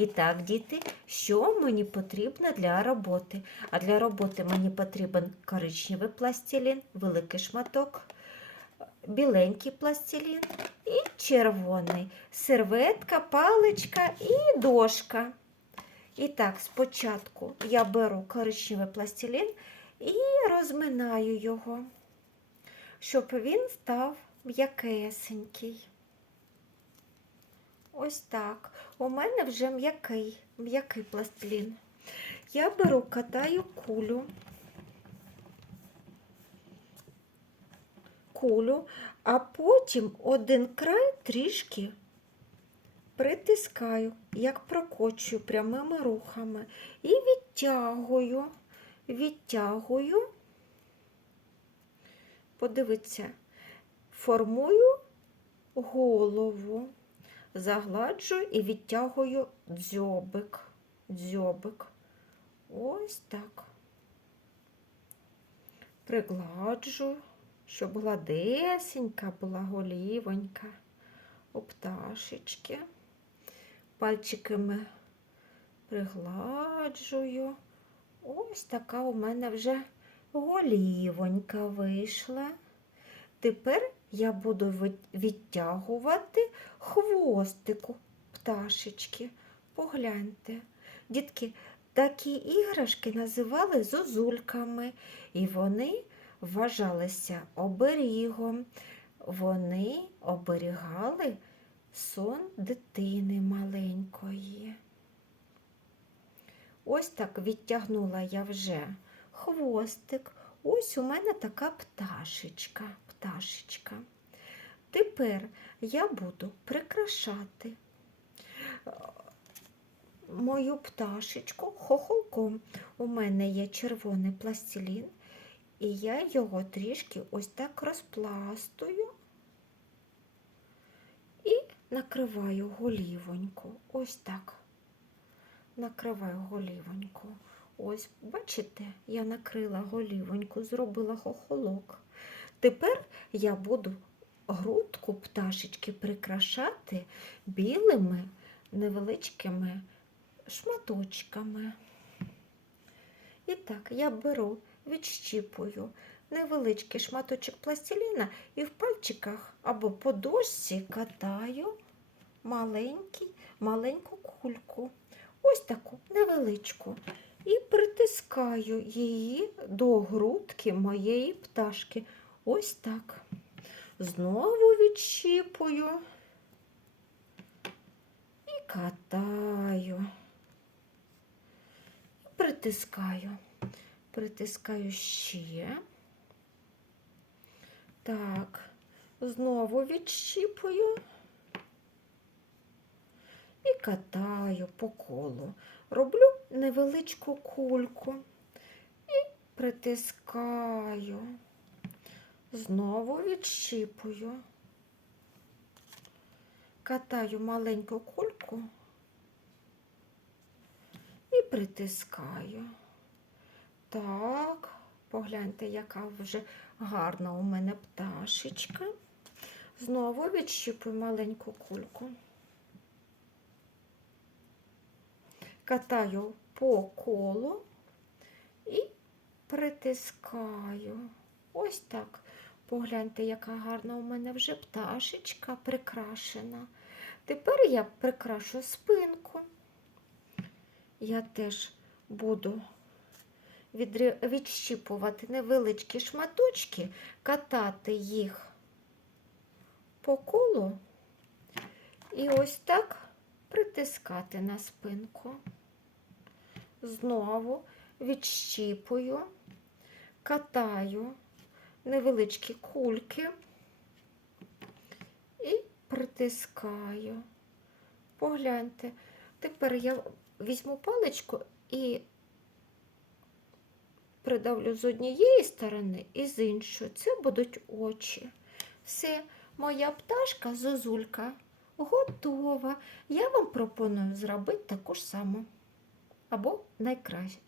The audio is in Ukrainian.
І так, діти, що мені потрібно для роботи? А для роботи мені потрібен коричневий пластилін, великий шматок, біленький пластилін і червоний, серветка, паличка і дошка. І так, спочатку я беру коричневий пластилін і розминаю його, щоб він став м'якесенький. Ось так. У мене вже м'який, м'який пластилін. Я беру, катаю кулю. Кулю, а потім один край трішки притискаю, як прокочую прямими рухами. І відтягую, відтягую, подивіться, формую голову загладжую і відтягую дзьобик, дзьобик. Ось так. Пригладжу, щоб гладесенька була голівонька у пташечки. Пальчиками пригладжую. Ось така у мене вже голівонька вийшла. Тепер я буду відтягувати хвостику пташечки. Погляньте. Дітки, такі іграшки називали зозульками, і вони вважалися оберігом. Вони оберігали сон дитини маленької. Ось так відтягнула я вже хвостик. Ось у мене така пташечка, пташечка. Тепер я буду прикрашати е, мою пташечку хохолком. У мене є червоний пластилін, і я його трішки ось так розпластую і накриваю голівоньку. Ось так. Накриваю голівоньку. Ось, бачите, я накрила голівоньку, зробила хохолок. Тепер я буду грудку пташечки прикрашати білими невеличкими шматочками. І так, я беру, відщіпую невеличкий шматочок пластиліна і в пальчиках або по дошці катаю маленький, маленьку кульку. Ось таку невеличку. І притискаю її до грудки моєї пташки. Ось так. Знову відщіпую і катаю. І притискаю. Притискаю ще. Так, знову відщіпую і катаю по колу. Роблю невеличку кульку і притискаю. Знову відщіпую, катаю маленьку кульку і притискаю. Так, погляньте, яка вже гарна у мене пташечка. Знову відщіпую маленьку кульку. Катаю по колу і притискаю. Ось так. Погляньте, яка гарна у мене вже пташечка прикрашена. Тепер я прикрашу спинку. Я теж буду відщіпувати невеличкі шматочки, катати їх по колу і ось так притискати на спинку. Знову відщіпую, катаю невеличкі кульки і притискаю. Погляньте, тепер я візьму паличку і придавлю з однієї сторони і з іншої. Це будуть очі. Все, моя пташка зозулька готова. Я вам пропоную зробити таку ж саму або найкраще.